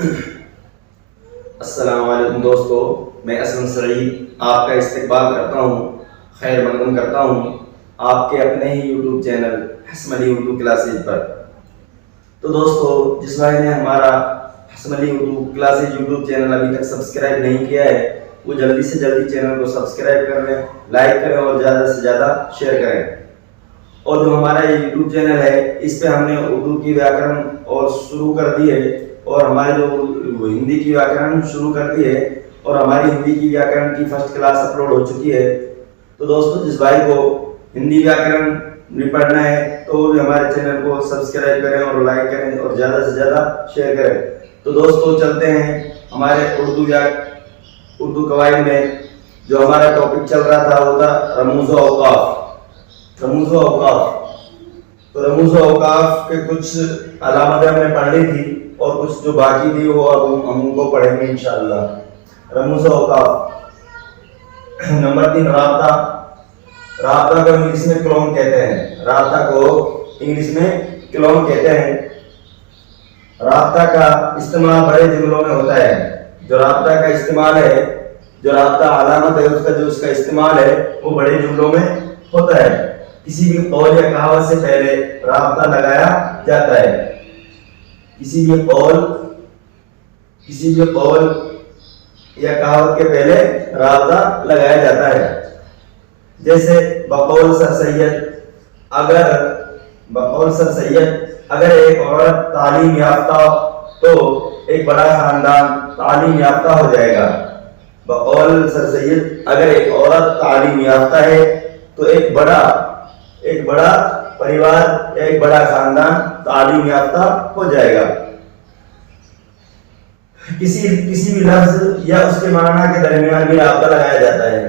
अस्सलाम वालेकुम दोस्तों, मैं असलम सईद आपका इस्तकबाल करता हूँ, खैर मकदम करता हूँ आपके अपने ही यूट्यूब चैनल हसमली उर्दू क्लासेज पर। तो दोस्तों, जिस भाई ने हमारा हसमली उर्दू क्लासेज यूट्यूब चैनल अभी तक सब्सक्राइब नहीं किया है, वो जल्दी से जल्दी चैनल को सब्सक्राइब कर लें, लाइक करें और ज़्यादा से ज़्यादा शेयर करें। और जो हमारा ये यूट्यूब चैनल है, इस पे हमने उर्दू की व्याकरण और शुरू कर दी है, और हमारे जो हिंदी की व्याकरण शुरू कर दी है, और हमारी हिंदी की व्याकरण की फर्स्ट क्लास अपलोड हो चुकी है। तो दोस्तों, जिस भाई को हिंदी व्याकरण भी पढ़ना है तो वो भी हमारे चैनल को सब्सक्राइब करें और लाइक करें और ज़्यादा से ज़्यादा शेयर करें। तो दोस्तों, चलते हैं हमारे उर्दू कवायद में। जो हमारा टॉपिक चल रहा था वो था रमूज़ औक़ाफ़। तो रमूज़ औक़ाफ़ के कुछ अलामतें हमने पढ़ ली थी, और कुछ जो बाकी थी वो अब हम उनको पढ़ेंगे इंशाअल्लाह। रमूज़ औक़ाफ़ नंबर 3, राब्ता। राब्ता को इंग्लिश में क्लोन कहते हैं। राब्ता का इस्तेमाल बड़े जुमलों में होता है। जो राब्ता का इस्तेमाल है, जो राब्ता अलामत है, उसका इस्तेमाल है वो बड़े जुमलों में होता है। किसी भी कौल या कहावत से पहले राब्ता लगाया जाता है। किसी भी कौल या कहावत के पहले राब्ता लगाया जाता है। जैसे बकौल सर सैयद, अगर एक औरत तालीम याफ्ता तो एक बड़ा खानदान तालीम याफ्ता हो जाएगा। बकौल सर सैयद, अगर एक औरत तालीम याफ्ता है तो एक बड़ा परिवार या एक बड़ा खानदान तालीम याफ्ता हो जाएगा। किसी भी लफ्ज या उसके माना के दरमियान भी राब्ता लगाया जाता है।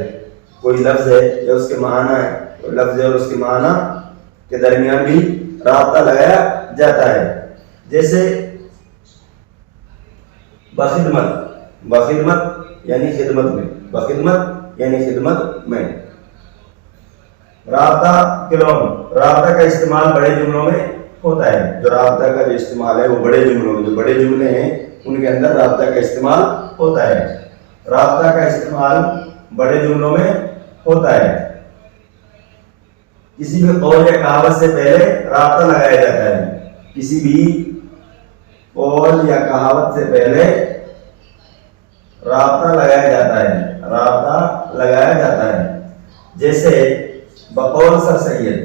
कोई लफ्ज है या उसके माना है, लफ्ज और उसके माना के दरमियान भी राब्ता लगाया जाता है। जैसे बखिदमत यानी खिदमत में। राब्ता का इस्तेमाल बड़े जुमलों में होता है। जो राब्ता का जो इस्तेमाल है वो बड़े जुमलों में, जो बड़े जुमले हैं उनके अंदर राब्ता का इस्तेमाल होता है। राब्ता का इस्तेमाल बड़े जुमलों में होता है। किसी भी कौल या कहावत से पहले राब्ता लगाया जाता है। किसी भी कौल या कहावत से पहले राब्ता लगाया जाता है। जैसे बकौल सर सैयद,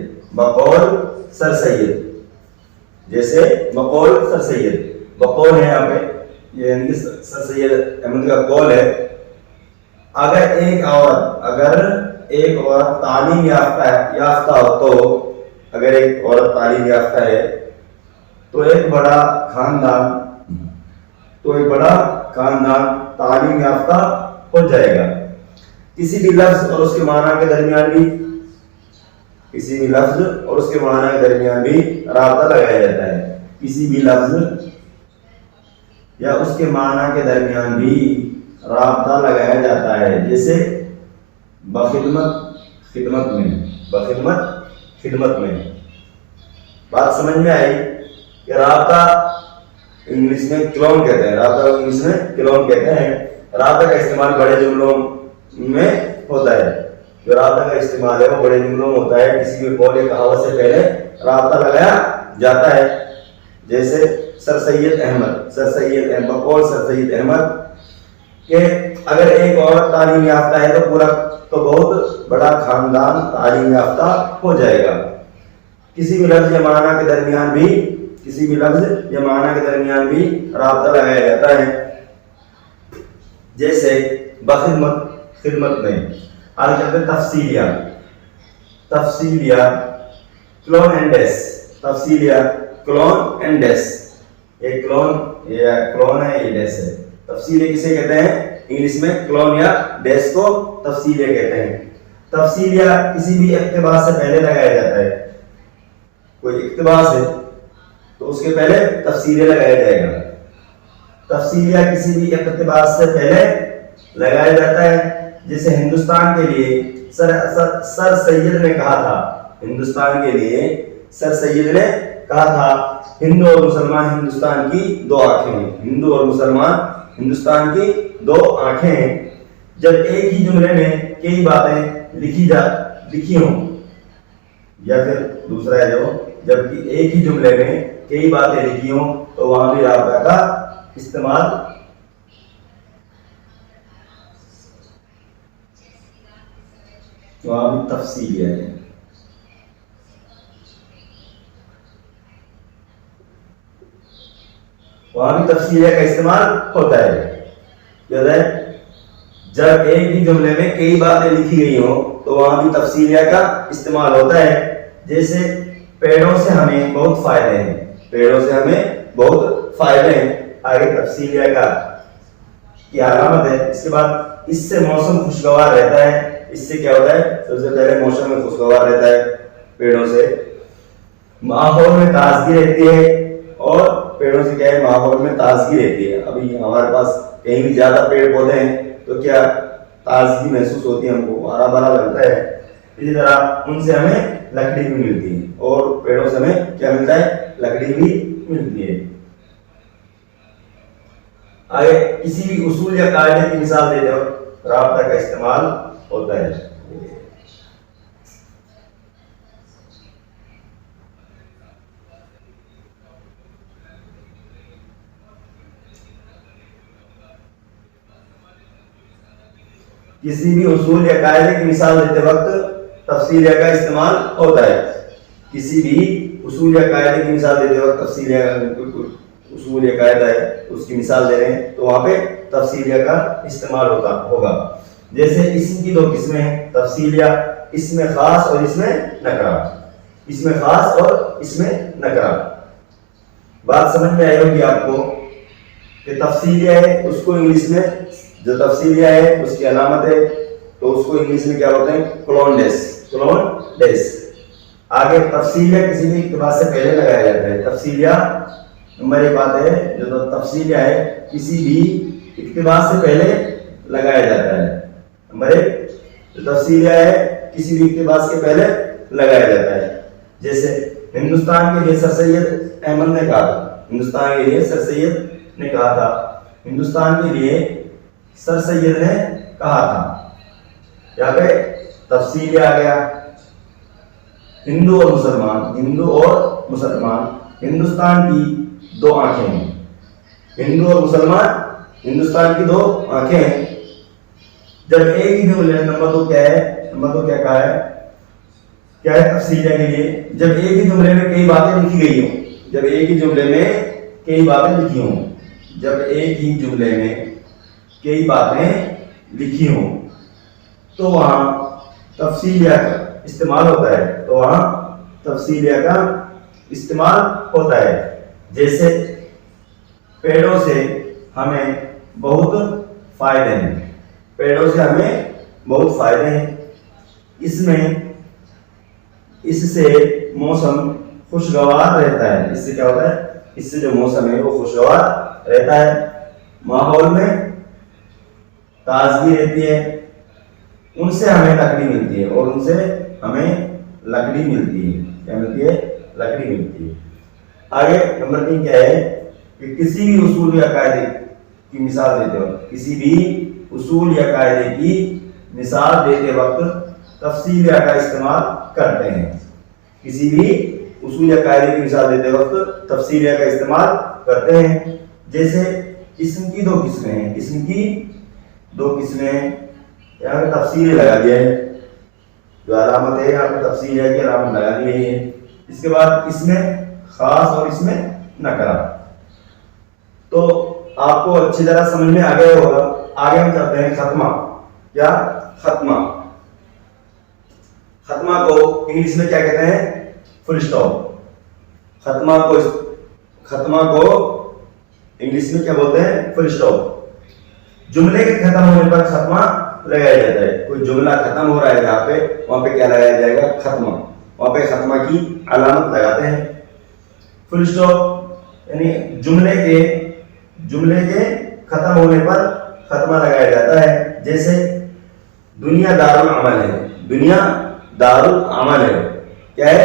बकौल है यहाँ पे, ये सर सैयद अहमद का कौल है। अगर एक औरत तालीम याफ्ता हो तो, अगर एक औरत तालीम याफ्ता है तो एक बड़ा खानदान तालीम याफ्ता हो जाएगा। किसी भी लफ्ज और उसके माना के दरमियान भी राब्ता लगाया जाता है। किसी भी लफ्ज या उसके माना के दरमियान भी राब्ता लगाया जाता है। जैसे खिदमत में। बात समझ में आई कि राब्ता इंग्लिश में क्लोन कहते हैं। राब्ता का इस्तेमाल बड़े जुमलों में होता है। जो राब्ता का इस्तेमाल है वो बड़े जुमलों में होता है। किसी भी कौल या कहावत से पहले राब्ता लगाया जाता है। जैसे सर सैयद अहमद, बकौल सर सैयद अहमद के अगर एक औरत तालीम याफ्ता है तो बहुत बड़ा खानदान तालीम याफ्ता हो जाएगा। किसी भी लफ्ज या माना के दरमियान भी राब्ता लगाया जाता है। जैसे खिदमत में। आगे चलते तफसीलिया क्लोन एंड डेस। ये क्लोन है, ये डेस है। तफसीलिया किसे कहते हैं? इंग्लिश में क्लोन या डेस को तफसीलिया कहते हैं। तफसीलिया किसी भी इक्तिबास से पहले लगाया जाता है। कोई इक्तिबास है तो उसके पहले तफसीलिया लगाया जाएगा। तफसीलिया किसी भी इक्तिबास से पहले लगाया जाता है। जैसे हिंदुस्तान के लिए सर सैयद ने कहा था, कहा था हिंदू और मुसलमान हिंदुस्तान की दो आंखें हैं। हिंदू और मुसलमान हिंदुस्तान की दो आंखें हैं। जब एक ही जुमले में कई बातें लिखी हों, या फिर दूसरा है जो जबकि एक ही जुमले में कई बातें लिखी हों तो वहां भी राबता का इस्तेमाल वहां भी तफसीलिया है। वहां भी तफसीलिया का इस्तेमाल होता है। याद है, जब एक ही जुमले में कई बातें लिखी गई हो तो वहां भी तफसीलिया का इस्तेमाल होता है। जैसे पेड़ों से हमें बहुत फायदे हैं, पेड़ों से हमें बहुत फायदे हैं। आगे तफसीलिया का की अलामत है। इसके बाद इससे मौसम खुशगवार रहता है। इससे क्या होता है, सबसे पहले मौसम में खुशगवार रहता है पेड़ों से। माहौल में ताजगी रहती है, और पेड़ों से क्या है, माहौल में ताजगी रहती है। अभी हमारे पास कहीं भी ज्यादा पेड़ पौधे हैं तो क्या ताजगी महसूस होती है, हमको हरा भरा लगता है। इसी तरह उनसे हमें लकड़ी भी मिलती है, और पेड़ों से हमें क्या मिलता है, लकड़ी भी मिलती है। आगे किसी भी उसूल या कायदे की मिसाल देते वक्त राबता का इस्तेमाल होता है। किसी भी उसूल या कायदे की मिसाल देते वक्त तफसीलिया का इस्तेमाल होता है। किसी भी उसूल या कायदे की मिसाल देते वक्त तफसीलिया, उसूल या कायदा है उसकी मिसाल दे रहे हैं तो वहां पे तफसीलिया का इस्तेमाल होगा। जैसे इसम की दो किस्में हैं तफसीलिया, इसमें खास और इसमें नकरा। इसमें खास और इसमें नकरा। बात समझ में आई होगी आपको कि तफसीलिया है उसको इंग्लिश में, जो तफसीलिया है उसकी अलामत है तो उसको इंग्लिश में क्या बोलते हैं, क्लोन डेस। आगे तफसीलिया किसी भी इक्तिबार से पहले लगाया जाता है। तफसीलिया नंबर एक बात है, जो तफसीलिया है किसी भी इक्तिबार से पहले लगाया जाता है। नंबर एक, जो तफसीलिया है किसी भी इक्तिबार से पहले लगाया जाता है। जैसे हिंदुस्तान के लिए सर सैयद अहमद ने कहा था, हिंदुस्तान के लिए सर सैयद ने कहा था, हिंदुस्तान के लिए सर सैयद ने कहा था। यहाँ पे तफसील आ गया। हिंदू और मुसलमान हिंदुस्तान की दो आंखें हैं। हिंदू और मुसलमान हिंदुस्तान की दो आंखें हैं। जब एक ही जुमले, नंबर दो क्या है, नंबर दो क्या कहा है, क्या है तफसीलिया के लिए, जब एक ही जुमले में कई बातें लिखी गई हो, जब एक ही जुमले में कई बातें लिखी हों, जब एक ही जुमले में कई बातें लिखी हों तो वहां तफसीलिया का इस्तेमाल होता है। तो वहां तफसीलिया का इस्तेमाल होता है। जैसे पेड़ों से हमें बहुत फायदे हैं, पेड़ों से हमें बहुत फायदे हैं। इससे मौसम खुशगवार रहता है। इससे क्या होता है, इससे जो मौसम है वो खुशगवार रहता है। माहौल में ताजगी रहती है। उनसे हमें लकड़ी मिलती है, और उनसे हमें लकड़ी मिलती है। क्या मिलती है, लकड़ी मिलती है। आगे नंबर 3 क्या है कि किसी भी उसूल या कायदे की मिसाल देते वक्त, किसी भी उसूल या कायदे की मिसाल देते वक्त तफसीलिया का इस्तेमाल करते हैं। किसी भी उसूल या कायदे की मिसाल देते वक्त तफसीलिया का इस्तेमाल करते हैं। जैसे इस्म की दो किस्में हैं, इस्म की दो किस्में हैं, यहाँ पे तफसील लगा दिया है, जो अलामत है यहाँ पे तफसीलिया की अलामत लगा दी गई है। इसके बाद इसमें खास और इसमें नकरा। तो आपको अच्छी तरह समझ में आ गया होगा। आगे हम करते हैं खत्मा। क्या, खत्मा। खत्मा को इंग्लिश में क्या कहते हैं, फुल स्टॉप। खत्मा को इंग्लिश में क्या बोलते हैं, फुल स्टॉप। जुमले के खत्म होने पर खत्मा लगाया जाता है। कोई जुमला खत्म हो रहा है जहाँ पे, वहां पे क्या लगाया जाएगा, खत्मा। वहां पे खत्मा की अलामत लगाते हैं। फुल स्टॉप यानी जुमले के खत्म होने पर खत्मा लगाया जाता है। जैसे दुनिया दारुल अमल है, दुनिया दारुल अमल है। क्या है,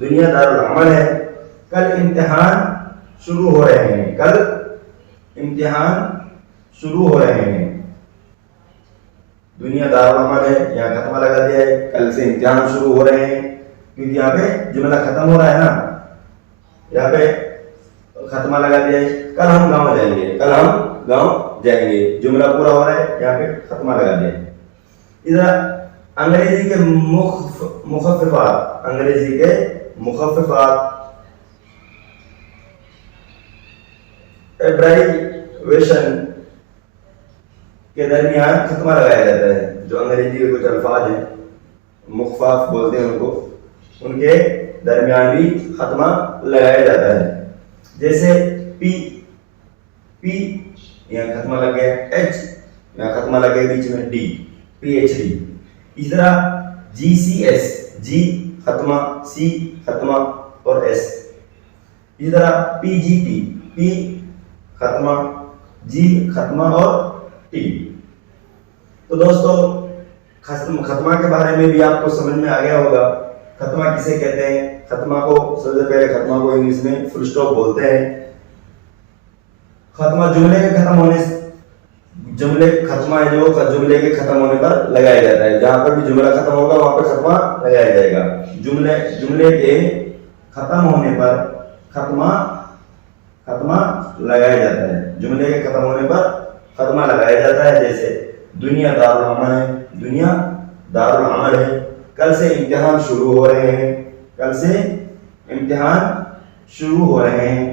दुनिया दारुल अमल है। कल इम्तिहान शुरू हो रहे हैं, कल इम्तिहान शुरू हो रहे हैं। दुनिया दारुल अमल है, यहाँ खत्मा लगा दिया है, कल से इम्तिहान शुरू हो रहे हैं, क्योंकि यहाँ पे जुमला खत्म हो रहा है ना, यहाँ पे खत्मा लगा दिया है। कल हम गांव जाएंगे, कल हम गांव जाएंगे, जुमला पूरा हो रहा है, यहाँ पे खत्मा लगा दिया है। इधर अंग्रेजी के मुखफ़िफ़ात, अंग्रेजी के मुखफ़िफ़ात, एब्राइवेशन के दरमियान खत्मा लगाया जाता है। जो अंग्रेजी के कुछ अल्फाज हैं, मुखफ़ाफ बोलते हैं उनको, उनके दरमियान भी खत्मा लगाया जाता है। जैसे पी, पी यहाँ खत्मा लग गया, एच यहाँ खत्मा लग गया, बीच में डी, PhD। इस तरह GCS, जी खत्मा, सी खत्मा और एस। इस तरह PGT, पी खत्मा, जी खत्मा और टी। तो दोस्तों खत्मा के बारे में भी आपको समझ में आ गया होगा। खत्मा किसे कहते हैं? खत्मा को सबसे पहले खत्मा को इंग्लिश में फुल स्टॉप बोलते हैं। खत्मा जुमले के खत्म होने, जुमले खत्मा है जो जुमले के खत्म होने पर लगाया जाता है। जहां पर भी जुमला खत्म होगा वहां पर खत्मा लगाया जाएगा। जुमले के खत्म होने पर खत्मा लगाया जाता है। जुमले के खत्म होने पर खत्मा लगाया जाता है। जैसे दुनिया दारुल अमल है, दुनिया दारुल अमल है, कल से इम्तिहान शुरू हो रहे हैं, कल से इम्तिहान शुरू हो रहे हैं।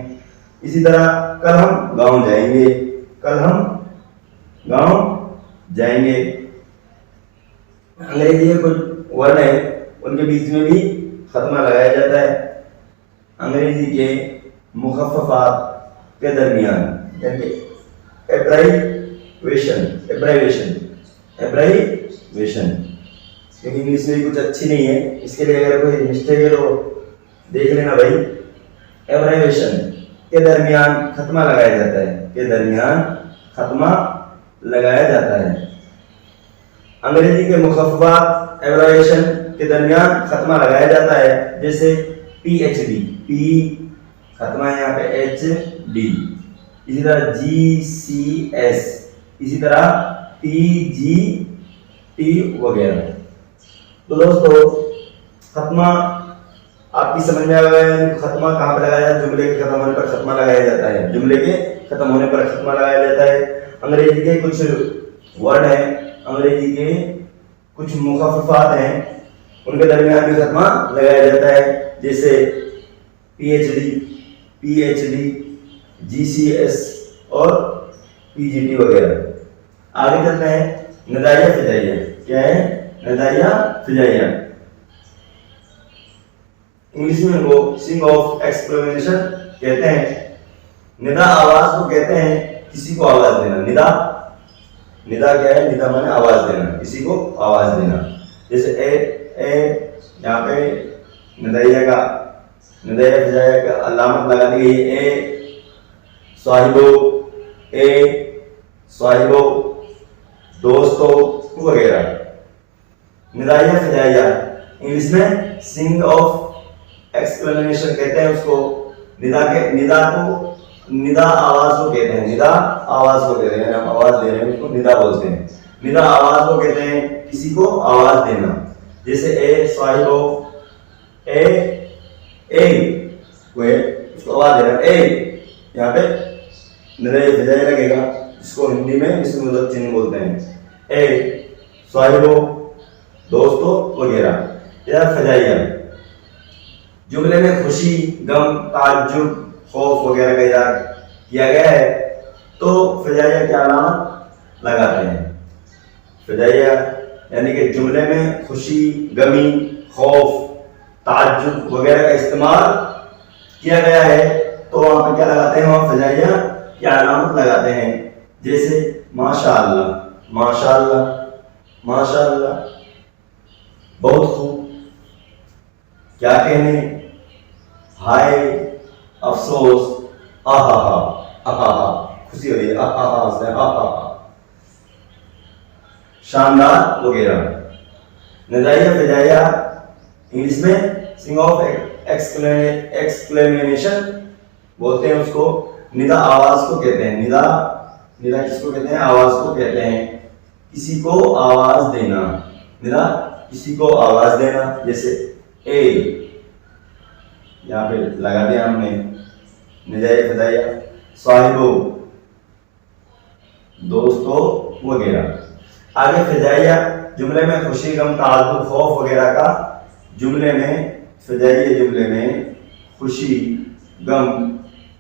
इसी तरह कल हम गांव जाएंगे, कल हम गांव जाएंगे। अंग्रेजी के कुछ वर्ड है, उनके बीच में भी खत्मा लगाया जाता है। अंग्रेजी के मुखफ़्फ़ात के दरमियान, यानी एब्राइवेशन, क्योंकि इंग्लिश में कुछ अच्छी नहीं है, इसके लिए अगर कोई मिस्टेक है तो देख लेना भाई। एब्राइवेशन के दरमियान खत्मा लगाया जाता है, के दरमियान खत्मा लगाया जाता है। अंग्रेजी के मुखफ़्फ़ात एब्राइवेशन के दरमियान खत्मा लगाया जाता है। जैसे PhD, पी खत्मा है यहाँ पे, HD। इसी तरह GCS, इसी तरह PGT वगैरह। तो दोस्तों खत्मा आपकी समझ में आ गया। खत्मा कहाँ पर लगाया? जुमले के खत्म होने पर खत्मा लगाया जाता है, जुमले के खत्म होने पर खत्मा लगाया जाता है। अंग्रेजी के कुछ वर्ड हैं, अंग्रेजी के कुछ मुखफ़्फ़ात हैं, उनके दरमियान भी खत्मा लगाया जाता है। जैसे PhD, GCS और PGT वगैरह। आगे चलते हैं। नदाइया फिजाइया क्या है? नदाइया फिजाइया, इंग्लिश में उनको सिंग ऑफ एक्सप्लेनेशन कहते हैं। निदा आवाज को कहते हैं किसी को आवाज देना। निदा क्या है? निदा माने आवाज देना, किसी को आवाज देना। जैसे ए यहाँ पे नदाइया फिजाइया का अलामत लगा दी गई है। साहिबो, दोस्तों वगैरह। निदाइया फिजाइया इंग्लिश में सिंग ऑफ एक्सप्लेनेशन कहते हैं उसको। निदा आवाज को कहते हैं, निदा आवाज को कहते हैं, हम आवाज दे रहे हैं उसको निदा बोलते हैं। निदा आवाज को कहते हैं किसी को आवाज देना। जैसे ए साहिबो, उसको आवाज देना, यहाँ पे निदाइया फिजाइया लगेगा, जिसको हिंदी में इसमें मुद्दत चिन्ह बोलते हैं। साहिबो, दोस्तों वगैरह। या फिजाइया जुमले में खुशी, गम, ताज्जुब, खौफ वगैरह का इज़हार किया गया है तो फिजाइया की अलामत लगाते हैं। फिजाइया यानी कि जुमले में खुशी, गमी, खौफ, ताज्जुब वगैरह का इस्तेमाल किया गया है तो वहाँ पर क्या लगाते हैं? वहाँ फिजाइया की अलामत लगाते हैं। जैसे माशाअल्लाह, बहुत खूब, क्या कहने, हाय, अफसोस, आहा, खुशी हो रही है, आहा, शानदार वगैरह। नदाइया फिजाइया इंग्लिश में सिंग ऑफ एक्सक्लेमेशन बोलते हैं उसको। निदा आवाज को कहते हैं, निदा निदा किसको कहते हैं? आवाज को कहते हैं। किसी को आवाज देना, निदा किसी को आवाज देना। जैसे ए यहाँ पे लगा दिया हमने, निजाए फिदाया, साहिबो दोस्तों वगैरह। आगे फिजाइया जुमले में खुशी गम ताल्लुक खौफ वगैरह का, जुमले में फिजाइया जुमले में खुशी गम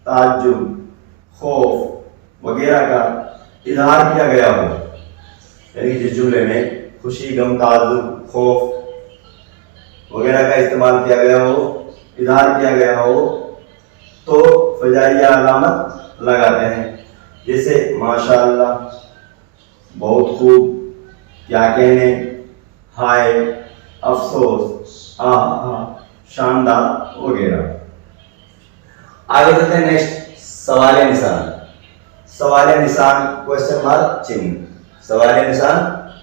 ताज्जुब खौफ वगैरह का इजहार किया गया हो, यानी जिस जुमले में खुशी गम ताज्जुब खौफ वगैरह का इस्तेमाल किया गया हो, इजहार किया गया हो, तो फिजाइया अलामत लगाते हैं। जैसे माशाअल्लाह, बहुत खूब, क्या कहने, हाय, अफसोस, आहा, शानदार वगैरह। आगे चलते हैं नेक्स्ट, सवाल निशान। सवाल निशान क्वेश्चन मार्क चिन्ह, सवाल निशान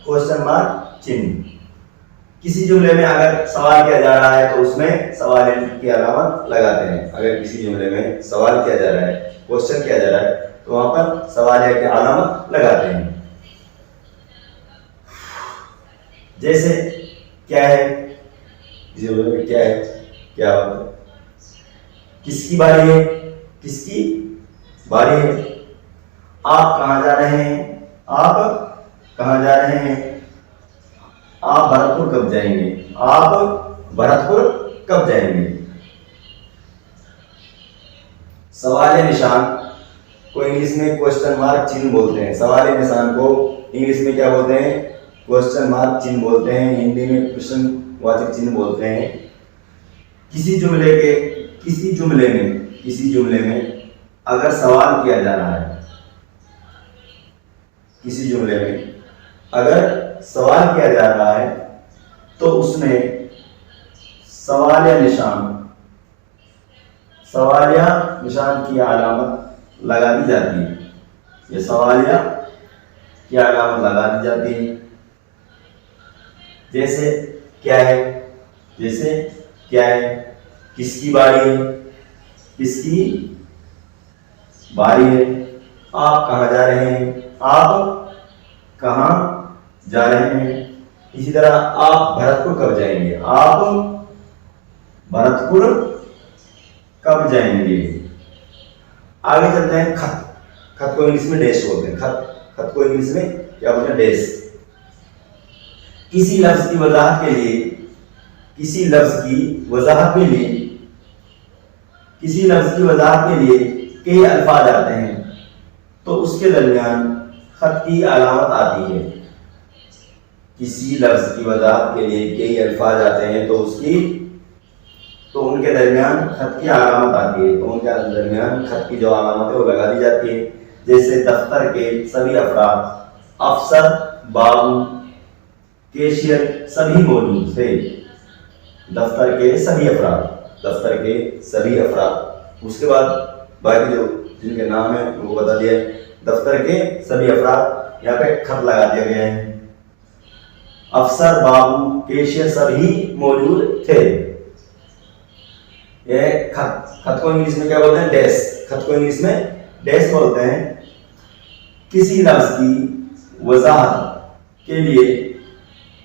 क्वेश्चन मार्क चिन्ह। किसी जुमले में अगर सवाल किया जा रहा है तो उसमें सवाल की अलामत लगाते हैं। अगर किसी जुमले में सवाल किया जा रहा है, क्वेश्चन किया जा रहा है, तो वहां पर सवाल की अलामत लगाते हैं। जैसे क्या है, इस जुमले में क्या है, क्या होता है? किसकी बारी है, किसकी बारी है? आप कहां जा रहे हैं, आप कहां जा रहे हैं? आप भरतपुर कब जाएंगे, आप भरतपुर कब जाएंगे? सवाल निशान को इंग्लिश में क्वेश्चन मार्क चिन्ह बोलते हैं। सवाल निशान को इंग्लिश में क्या बोलते हैं? क्वेश्चन मार्क चिन्ह बोलते हैं। हिंदी में प्रश्नवाचक चिन्ह बोलते हैं। किसी जुमले में अगर सवाल किया जा रहा है, किसी जुमले में अगर सवाल किया जा रहा है तो उसमें सवाल या निशान की अलामत लगा दी जाती है। ये सवाल या की अलामत लगा दी जाती है। जैसे क्या है, जैसे क्या है, किसकी बारी है, किसकी बारी है? आप कहां जा रहे हैं, आप कहां जा रहे हैं? इसी तरह आप भरतपुर कब जाएंगे, आप भरतपुर कब जाएंगे? आगे चलते हैं खत। खत को इंग्लिश में डैश बोलते हैं। खत को इंग्लिश में क्या बोलते हैं? डैश। किसी लफ्ज की वजाहत के लिए, किसी लफ्ज की वजाहत के लिए, किसी लफ्ज की वजाहत के लिए कई अल्फाज आते हैं तो उसके दरमियान खत की अलामत आती है। किसी लफ्ज की वजाहत के लिए कई अल्फाज आते हैं तो उनके दरमियान खत की अलामत आती है, तो उनके दरमियान खत की जो अलामत है वो लगा दी जाती है। जैसे दफ्तर के सभी अफराद, अफसर, बाबू, कैशियर सभी मौजूद थे। दफ्तर के सभी अफराद, दफ्तर के सभी अफराद। उसके बाद बाकी जो जिनके नाम है वो बता दिया है। दफ्तर के सभी अफराद, यहाँ पे खत लगा दिया गया है। अफसर, बाबू, कैशियर सभी मौजूद थे। ये खत को इंग्लिश में क्या बोलते हैं? डैश। खत को इंग्लिश में डैश बोलते हैं। किसी लफ्ज की वजाहत के लिए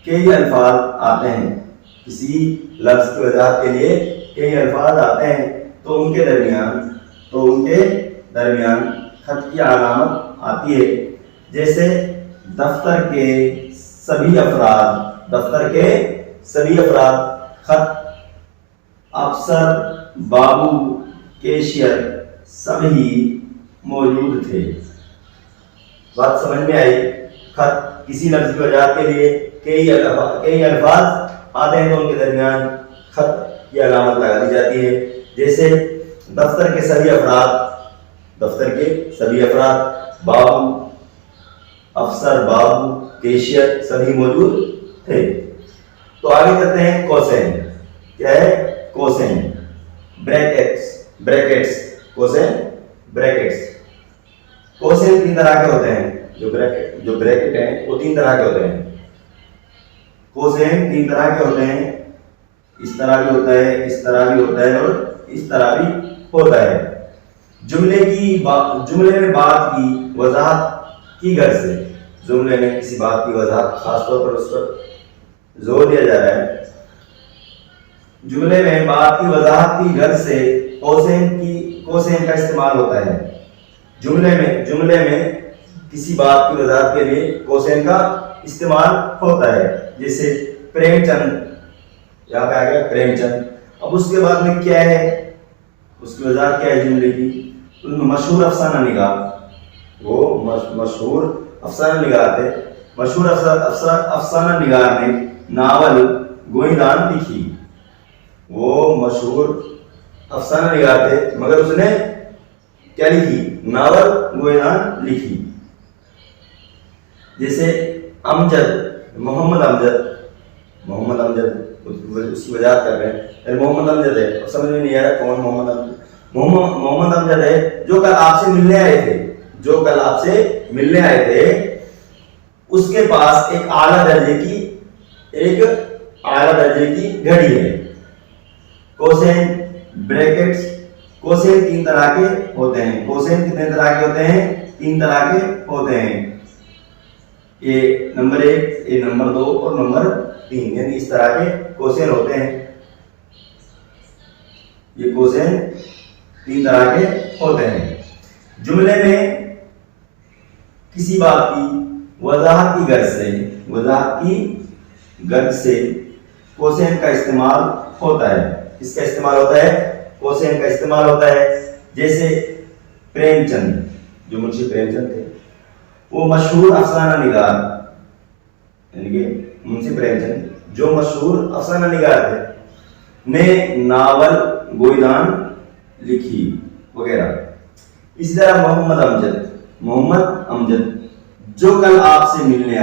कई अल्फाज आते हैं, किसी लफ्ज की वजाहत के लिए कई अल्फाज आते हैं तो उनके दरमियान खत की अलामत आती है। जैसे दफ्तर के सभी अफराद, दफ्तर के सभी अफराद, खत, अफसर, बाबू, कैशियर सभी मौजूद थे। बात समझ में आई? खत किसी लफ्ज की वजाहत के लिए कई अल्फाज आते हैं तो उनके दरमियान खत की अलामत लगा दी जाती है। जैसे दफ्तर के सभी अफराद, दफ्तर के सभी अफराद, बाबू, अफसर, बाबू, कैशियर सभी मौजूद थे। तो आगे चलते हैं कोसेन। क्या है? कोसेन, ब्रैकेट्स, ब्रैकेट्स, कोसेन, ब्रैकेट्स। कोसेन तीन तरह के होते हैं। जो ब्रैकेट है वो तीन तरह के होते हैं। कोसेन तीन तरह के होते हैं। इस तरह भी होता है, इस तरह भी होता है और इस तरह भी होता है। जुमले में बात की वजाहत की गर्ज से, जुमले में किसी बात की वजाहत खासतौर पर उस पर जोर दिया जा रहा है। जुमले में बात की वजाहत की गर्ज से कोसेन का इस्तेमाल होता है। जुमले में किसी बात की वजाहत के लिए कोसेन का इस्तेमाल होता है। जैसे प्रेमचंद, यहाँ पे आ गया प्रेमचंद। अब उसके बाद में क्या है, उसकी वजाहत क्या है जुमले की? मशहूर अफसाना निगार, वो मशहूर अफसाना निगार थे। मशहूर अफसाना निगार ने नावल गोईदान लिखी। वो मशहूर अफसाना निगार थे मगर उसने क्या लिखी? नावल गोईदान लिखी। जैसे अमजद, मोहम्मद अमजद उसकी वजाहत कर रहे हैं। मोहम्मद अमजद है, अब समझ में नहीं आ रहा कौन मोहम्मद अमजद? मोहम्मद अमजद है जो कल आपसे मिलने आए थे, उसके पास एक आला दर्जे की घड़ी है। कोसेन, ब्रैकेट्स, कोसेन तीन तरह के होते हैं। कोसेन कितने तरह के होते हैं? तीन तरह के होते हैं। ये नंबर 1, ये नंबर 2 और नंबर 3, यानी इस तरह के कोसेन होते हैं। ये कोसेन तीन तरह के होते हैं। जुमले में किसी बात की वजाहत की गर्ज से कोसेन का इस्तेमाल होता है। किसका इस्तेमाल होता है? कोसेन का इस्तेमाल होता है। जैसे प्रेमचंद, जो मुंशी प्रेमचंद थे, वो मशहूर अफसाना निगार, यानी कि मुंशी प्रेमचंद जो मशहूर अफसाना निगार थे, ने नावल गोईदान लिखी वगैरह। इसी तरह मोहम्मद अमजद जो कल आपसे मिलने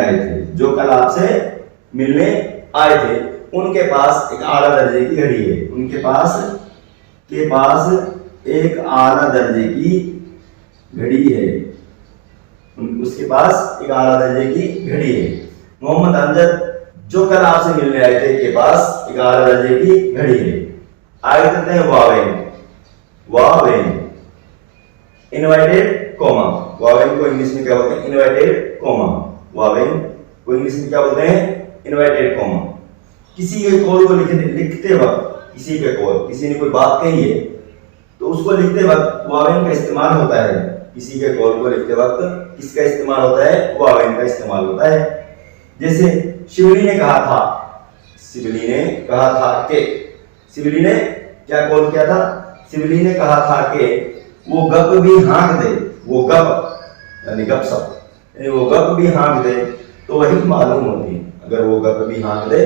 आए थे, उनके पास एक आला दर्जे की घड़ी है। उनके पास एक आला दर्जे की घड़ी है। उसके पास एक आला दर्जे की घड़ी है। मोहम्मद अमजद जो कल आपसे मिलने आए थे के पास एक आला दर्जे की घड़ी है। आगे चलते हैं वावेन, इनवर्टेड कॉमा। वावेन को इंग्लिश में क्या बोलते हैं? Inverted comma. वावेन को इंग्लिश में क्या बोलते हैं? Inverted comma. किसी के कॉल को लिखते वक्त, किसी ने कोई बात कही है तो उसको लिखते वक्त वावेन का इस्तेमाल होता है। किसी के कॉल को लिखते वक्त किसका इस्तेमाल होता है? वावेन का इस्तेमाल होता है। जैसे शिवली ने कहा ने क्या कॉल किया था? शिवली ने कहा था कि वो गप भी हाँक दे, वो गप यानी गपशप, यानी वो गप भी हाँक दे तो वही मालूम होती है। अगर वो गप भी हाँक दे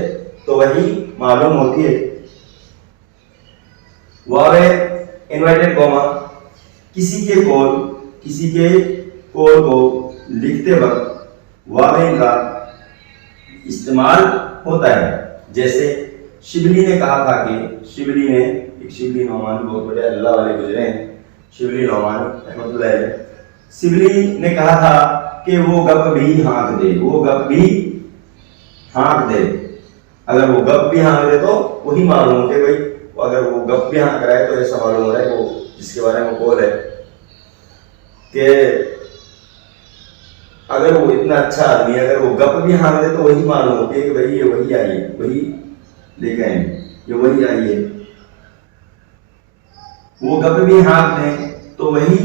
तो वही मालूम होती है। वावेन इनवर्टेड कॉमा, किसी के कॉल को लिखते वक्त वावेन का इस्तेमाल होता है। जैसे शिबली ने कहा था कि शिबली नौमानी बहुत बड़े अल्लाह वाले गुजरे हैं, शिबली नौमानी रहमतुल्लाह अलैह। शिबली ने कहा था कि वो गप भी हाँक दे। अगर वो गप भी हाँक दे तो वही मालूम होते भाई, अगर वो गप भी हाँक रहा है तो ऐसा मालूम हो रहा है वो जिसके बारे में कॉल है कि अगर वो इतना अच्छा आदमी है, अगर वो गप भी हाँक दे तो वही मालूम होती है कि भाई ये वही आई है, वही लेके आए, ये वही आई है। वो गप भी हाँक दे तो वही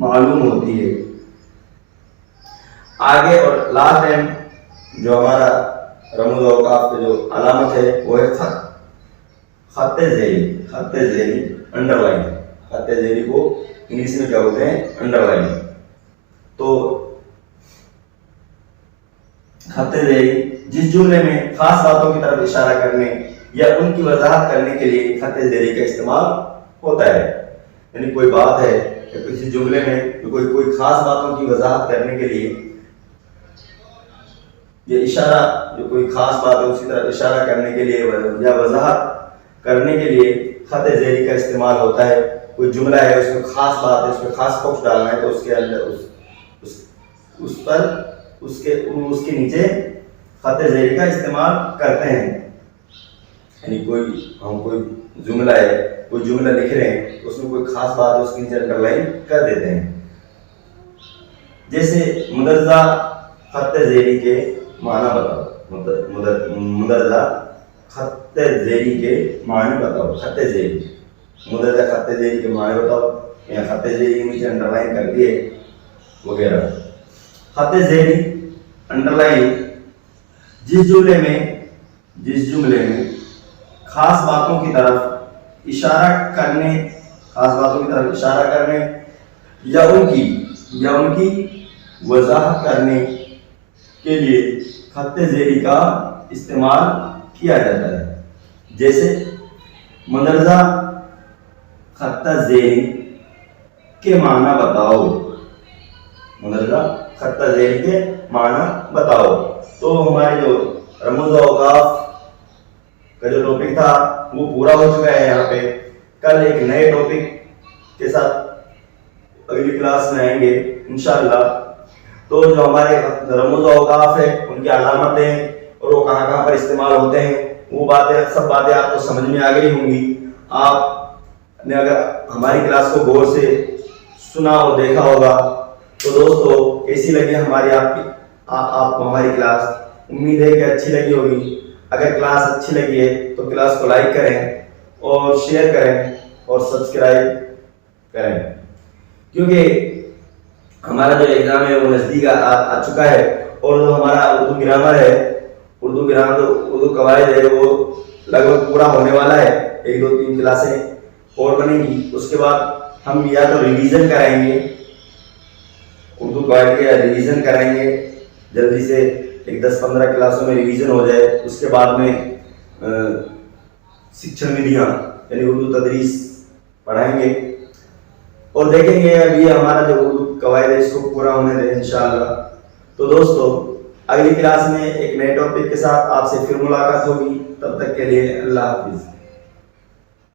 मालूम होती है। आगे और लास्ट टाइम जो हमारा रमूज औकाफ पे जो अलामत है वो है खत्ते ज़ेरी अंडरलाइन। खत्ते ज़ेरी को इंग्लिश में क्या बोलते हैं? अंडरलाइन। तो खत्ते ज़ेरी जिस जुमले में खास बातों की तरफ इशारा करने या उनकी वजाहत करने के लिए खत्ते ज़ेरी का इस्तेमाल होता है। यानी कोई बात है या किसी जुमले में तो कोई खास बातों की वजाहत करने के लिए ये इशारा, जो कोई खास बात है उसी तरह इशारा करने के लिए या वजाहत करने के लिए खत्ते ज़ेरी का इस्तेमाल होता है। कोई जुमला है उसमें खास बात है, उसमें खास पक्ष डालना है तो उसके अंदर उस पर उसके नीचे खत्ते ज़ेरी का इस्तेमाल करते हैं। यानी कोई जुमला है, कोई जुमला लिख रहे हैं तो उसमें कोई खास बात है उसके नीचे अंडरलाइन कर देते हैं। जैसे मुदर्जा खत ज़ेरी के माना बताओ। मुदर्जा खत ज़ेरी के माने बताओ। खत ज़ेरी, मुदर्जा खत ज़ेरी के माने बताओ, या खत ज़ेरी के नीचे अंडरलाइन कर दिए वगैरह। खत ज़ेरी अंडरलाइन जिस जुमले में खास बातों की तरफ इशारा करने या उनकी वजाहत करने के लिए खत ज़ेरी का इस्तेमाल किया जाता है। जैसे मुदर्जा खत ज़ेरी के माना बताओ। मुदर्जा खत ज़ेरी के माना बताओ। तो हमारे जो रमूज़ औक़ाफ़ का जो टॉपिक था वो पूरा हो चुका है। यहाँ पे कल एक नए टॉपिक के साथ अगली क्लास में आएंगे इंशाअल्लाह। तो जो हमारे रमूज़ औक़ाफ़ है उनकी अलामतें और वो कहाँ पर इस्तेमाल होते हैं वो सब बातें आपको समझ में आ गई होंगी। आपने अगर हमारी क्लास को गौर से सुना और देखा होगा तो दोस्तों कैसी लगी आपको हमारी क्लास? उम्मीद है कि अच्छी लगी होगी। अगर क्लास अच्छी लगी है तो क्लास को लाइक करें और शेयर करें और सब्सक्राइब करें, क्योंकि हमारा जो एग्ज़ाम है वो नज़दीक आ चुका है। और जो हमारा उर्दू ग्रामर है, उर्दू कवायद है वो लगभग पूरा होने वाला है। 1, 2, 3 क्लासें और बनेंगी। उसके बाद हम या तो रिवीजन कराएंगे, उर्दू कवायद के रिवीजन कराएंगे जल्दी से, एक 10-15 क्लासों में रिवीजन हो जाए। उसके बाद में शिक्षण विधियाँ यानी उर्दू तदरीस पढ़ाएंगे और देखेंगे अभी हमारा जो उर्दू कवायद है इसको पूरा होने दें इंशाअल्लाह। तो दोस्तों अगली क्लास में एक नए टॉपिक के साथ आपसे फिर मुलाकात होगी। तब तक के लिए अल्लाह हाफिज़।